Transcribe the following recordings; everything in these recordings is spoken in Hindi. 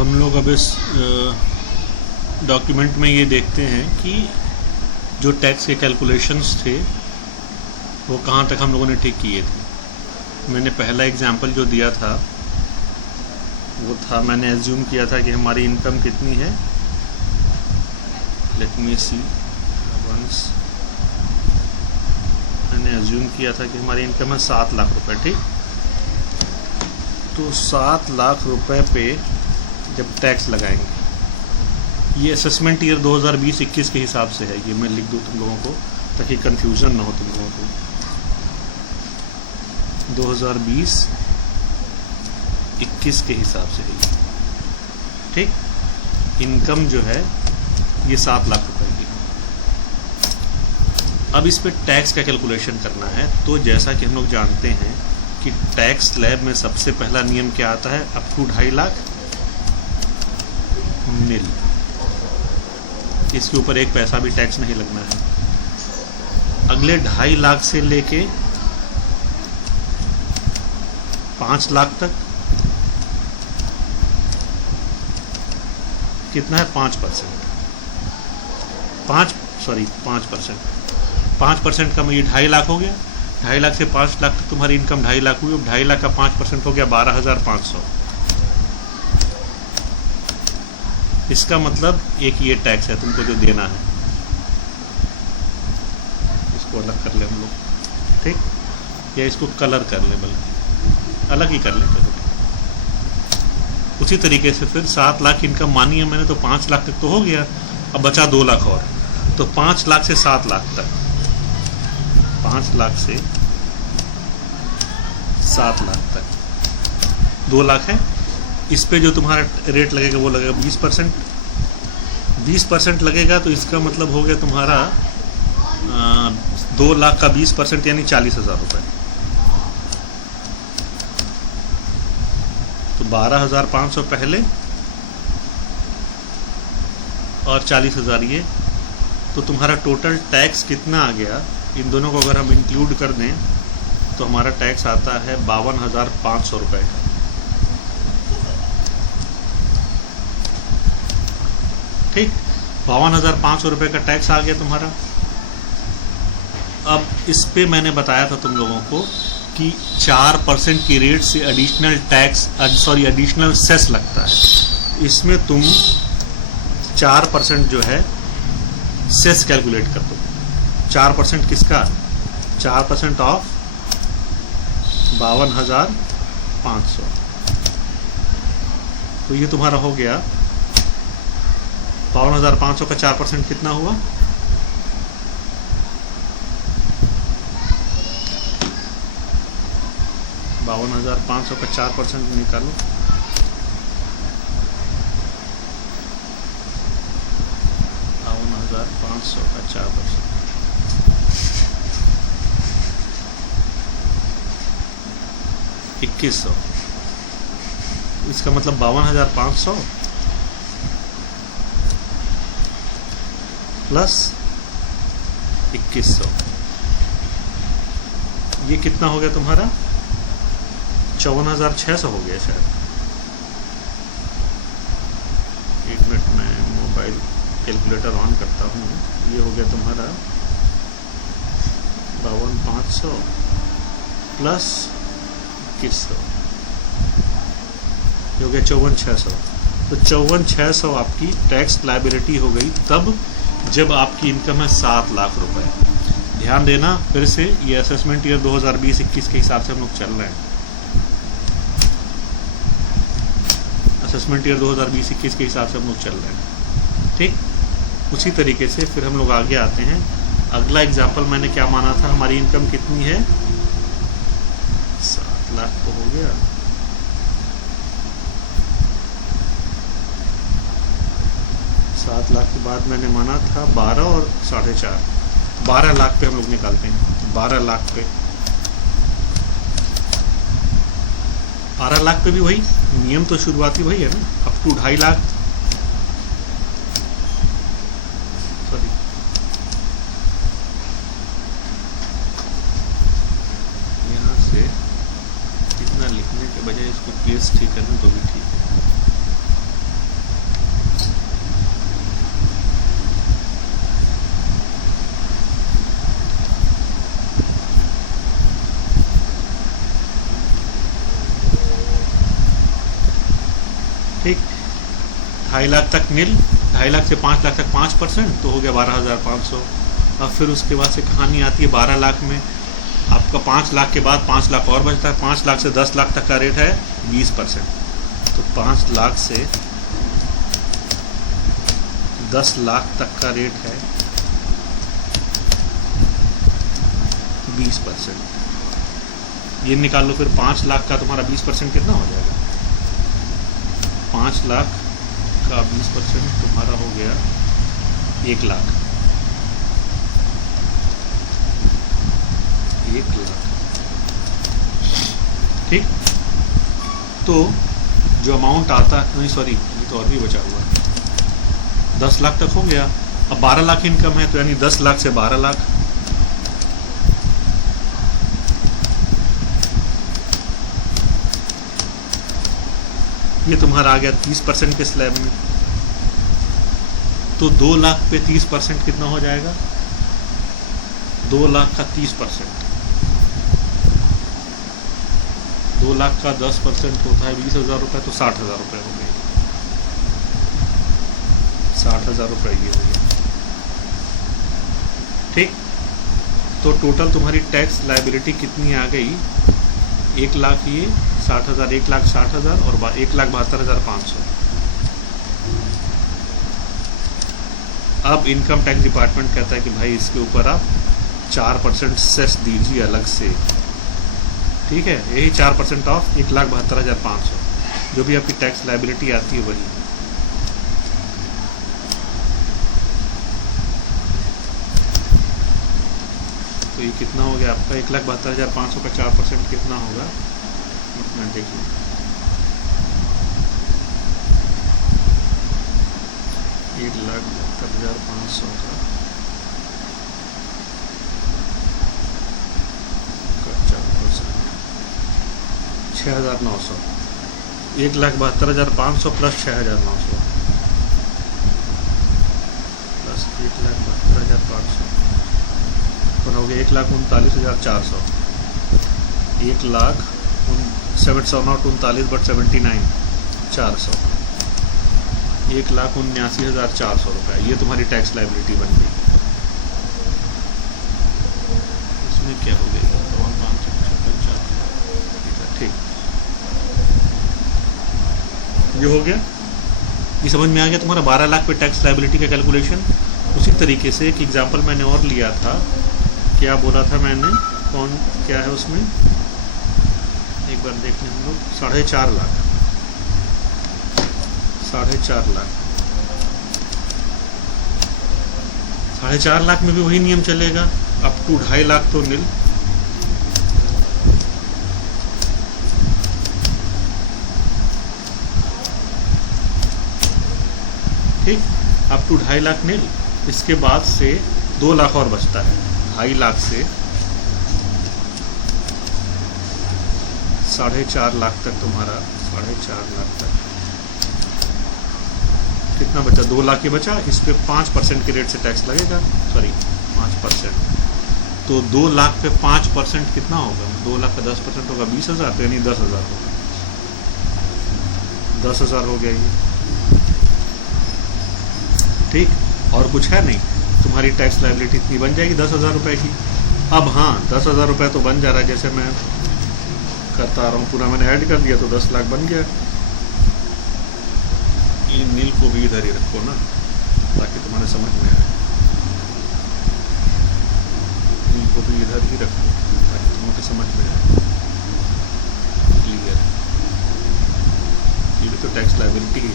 हम लोग अब इस डॉक्यूमेंट में ये देखते हैं कि जो टैक्स के कैलकुलेशंस थे वो कहाँ तक हम लोगों ने ठीक किए थे। मैंने पहला एग्जांपल जो दिया था वो था, मैंने एज्यूम किया था कि हमारी इनकम कितनी है। लेट मी सी वंस, मैंने एज्यूम किया था कि हमारी इनकम है 7 लाख रुपए। ठीक, तो 7 लाख रुपए पे जब टैक्स लगाएंगे, ये असेसमेंट ईयर 2020-21 के हिसाब से है, ये मैं लिख दूँ तुम लोगों को ताकि कंफ्यूजन ना हो तुम लोगों को। 2020-21 के हिसाब से है ये। ठीक, इनकम जो है ये 7 लाख रुपए की। अब इस पे टैक्स का कैलकुलेशन करना है। तो जैसा कि हम लोग जानते हैं कि टैक्स स्लैब में सबसे पहला नियम क्या आता है, अप टू 2.5 लाख नील, इसके ऊपर 1 पैसा भी टैक्स नहीं लगना है। अगले 2.5 लाख से लेके 5 लाख तक कितना है, 5%। 5% का ये 2.5 लाख हो गया। 2.5 लाख से 5 लाख तक तुम्हारी इनकम 2.5 लाख हुई। अब 2.5 लाख का 5% हो गया 12,500। इसका मतलब एक ये टैक्स है तुमको जो देना है। इसको अलग कर ले हम लोग, ठीक, या इसको कलर कर ले, बल्कि अलग ही कर ले। चलो, उसी तरीके से फिर 7 लाख इनकम मानी है मैंने, तो 5 लाख तक तो हो गया। अब बचा 2 लाख और, तो 5 लाख से 7 लाख तक, 5 लाख से 7 लाख तक 2 लाख है। इस पे जो तुम्हारा रेट लगेगा वो लगेगा 20%। 20% लगेगा, तो इसका मतलब हो गया तुम्हारा 2 लाख का 20% यानी 40,000 रुपये। तो 12,500 पहले और 40,000 ये, तो तुम्हारा टोटल टैक्स कितना आ गया। इन दोनों को अगर हम इंक्लूड कर दें तो हमारा टैक्स आता है 52,500 रुपये का। ठीक, 52,500 रुपये का टैक्स आ गया तुम्हारा। अब इस पे मैंने बताया था तुम लोगों को कि 4% की रेट से एडिशनल सेस लगता है। इसमें तुम 4% जो है सेस कैलकुलेट कर दो। 4% किसका, 4% ऑफ 52,500। तो ये तुम्हारा हो गया 52,500 का 4% कितना हुआ, 52,500 का 4% निकालो, 52,500 का 4%, $2,100। इसका मतलब 52,500 प्लस 2,100, ये कितना हो गया तुम्हारा, 54,600 हो गया शायद। एक मिनट में मोबाइल कैलकुलेटर ऑन करता हूँ। ये हो गया तुम्हारा 52,500 प्लस 2,100, ये हो गया 54,600। तो 54,600 आपकी टैक्स लायबिलिटी हो गई तब जब आपकी इनकम है 7 लाख रुपए। ध्यान देना फिर से, ये असेसमेंट ईयर 2020-21 के हिसाब से हम लोग चल रहे हैं। असेसमेंट ईयर 2020-21 के हिसाब से हम लोग चल रहे हैं। ठीक, उसी तरीके से फिर हम लोग आगे आते हैं। अगला एग्जाम्पल मैंने क्या माना था, हमारी इनकम कितनी है, 7 लाख तो हो गया। 7 लाख के बाद मैंने माना था 12 और 4.5, 12 लाख पे हम लोग निकालते हैं। 12 लाख पे, 12 लाख पे भी वही नियम तो शुरुआती वही है ना, अप टू 2.5 लाख, सॉरी, यहाँ से इतना लिखने के बजाय इसको पेस्ट ठीक कर दूं तो भी ठीक है। ठीक, 2.5 लाख तक नील, 2.5 लाख से 5 लाख तक 5% तो हो गया 12,500। अब फिर उसके बाद से कहानी आती है 12 लाख में आपका 5 लाख के बाद 5 लाख और बचता है। 5 लाख से 10 लाख तक का रेट है 20%, तो 5 लाख से 10 लाख तक का रेट है 20%। ये निकाल लो फिर 5 लाख का तुम्हारा 20% कितना हो जाएगा? 5 लाख का 20% तुम्हारा हो गया 1 लाख। 1 लाख, ठीक। तो जो अमाउंट आता है, नहीं सॉरी, ये तो और भी बचा हुआ है, 10 लाख तक हो गया। अब 12 लाख इनकम है, तो यानी 10 लाख से 12 लाख, ये तुम्हारा आ गया 30% के स्लैब में। तो 2 लाख पे 30% कितना हो जाएगा? 2 लाख का 30%, 2 लाख का 10% होता है 20,000 रुपये, तो 60,000 रुपये हो गए। 60,000 रुपये ये हो गया, ठीक। तो टोटल तुम्हारी टैक्स लायबिलिटी कितनी आ गई? 1 लाख ये 60,000, 1,60,000 और 1,72,500। अब इनकम टैक्स डिपार्टमेंट कहता है कि भाई इसके ऊपर आप 4% सेस दीजिए अलग से, ठीक है। यही 4% ऑफ 1,72,500, जो भी आपकी टैक्स लायबिलिटी आती है वही। तो ये कितना हो गया आपका? 1,72,500 का 4% कितना होगा? इतना देखिए, 1,72,500 का 4%, 6,900। 1,72,500 प्लस 6,900 प्लस 1,72,500 तो हो गया 1,39,400। 1,739 बट 79 400, 1,79,400 रुपये। ये तुम्हारी टैक्स लायबिलिटी बन गई। इसमें क्या हो गया? 556, ठीक, ये हो गया। ये समझ में आ गया तुम्हारा 12 लाख पे टैक्स लायबिलिटी का कैलकुलेशन। उसी तरीके से एक एग्जांपल मैंने और लिया था, क्या बोला था मैंने, कौन क्या है उसमें, एक बार देख लें हम लोग। 4.5 लाख, 4.5 लाख, 4.5 लाख में भी वही नियम चलेगा, अप टू 2.5 लाख तो नील, ठीक, अप टू 2.5 लाख नील। इसके बाद से 2 लाख और बचता है, 2.5 लाख से 4.5 लाख तक तुम्हारा, 4.5 लाख तक कितना बचा? 2 लाख ही बचा। इस पे 5% के रेट से टैक्स लगेगा, सॉरी 5%। तो 2 लाख पे 5% कितना होगा? 2 लाख का 10% होगा 20,000, तो यानी 10,000 होगा। 10,000 हो गया ये, ठीक। और कुछ है नहीं, तुम्हारी टैक्स लायबिलिटी इतनी बन जाएगी 10,000 रुपये की। अब हाँ, 10,000 रुपये तो बन जा रहा है, जैसे मैं करता आ रहा हूँ, पूरा मैंने ऐड कर दिया तो 10 लाख बन गया। ये नील को भी इधर ही रखो ना, ताकि तुम्हारे समझ में आए। नील को भी इधर ही रखो ताकि तुम्हारे समझ में आए, क्लियर है। ये भी तो टैक्स लायबिलिटी है,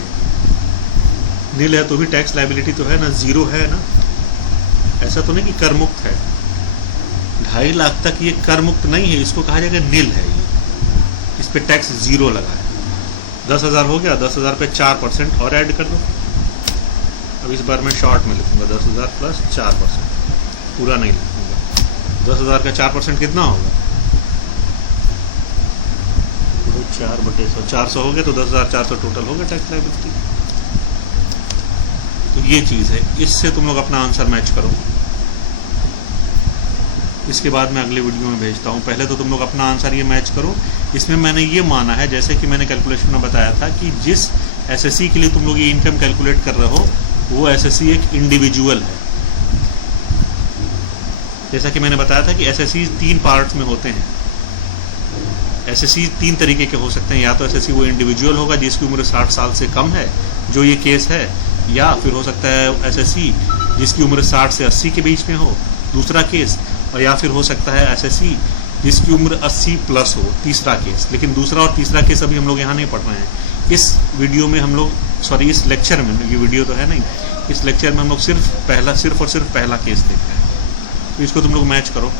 नील है तो भी टैक्स लायबिलिटी तो है ना, जीरो है ना। ऐसा तो नहीं कि कर मुक्त है। 2.5 लाख तक ये कर मुक्त नहीं है, इसको कहा जाएगा नील है ये, इस पे टैक्स जीरो लगा है। 10,000 हो गया, 10,000 पे 4% और ऐड कर दो। अब इस बार मैं शॉर्ट में लिखूंगा 10,000 प्लस 4%, पूरा नहीं लिखूंगा। 10,000 का 4% कितना होगा? 4/100, 400 हो गया, तो 10,400 टोटल हो गया टैक्स लायबिलिटी। तो ये चीज़ है, इससे तुम लोग अपना आंसर मैच करो। इसके बाद मैं अगले वीडियो में भेजता हूँ। पहले तो तुम लोग अपना आंसर ये मैच करो। इसमें मैंने ये माना है, जैसे कि मैंने कैलकुलेशन में बताया था, कि जिस एसएससी के लिए तुम लोग ये इनकम कैलकुलेट कर रहे हो, वो एसएससी एक इंडिविजुअल है। जैसा कि मैंने बताया था कि एसएससी 3 पार्ट्स में होते हैं। एसएससी 3 तरीके के हो सकते हैं, या तो एसएससी वो इंडिविजुअल होगा जिसकी उम्र 60 साल से कम है, जो ये केस है, या फिर हो सकता है एसएससी जिसकी उम्र 60 से 80 के बीच में हो, दूसरा केस, और या फिर हो सकता है एसएससी जिसकी उम्र 80 प्लस हो, तीसरा केस। लेकिन दूसरा और तीसरा केस अभी हम लोग यहाँ नहीं पढ़ रहे हैं। इस वीडियो में हम लोग, सॉरी इस लेक्चर में, ये वीडियो तो है नहीं, इस लेक्चर में हम लोग सिर्फ और सिर्फ पहला केस देख रहे हैं। तो इसको तुम लोग मैच करो।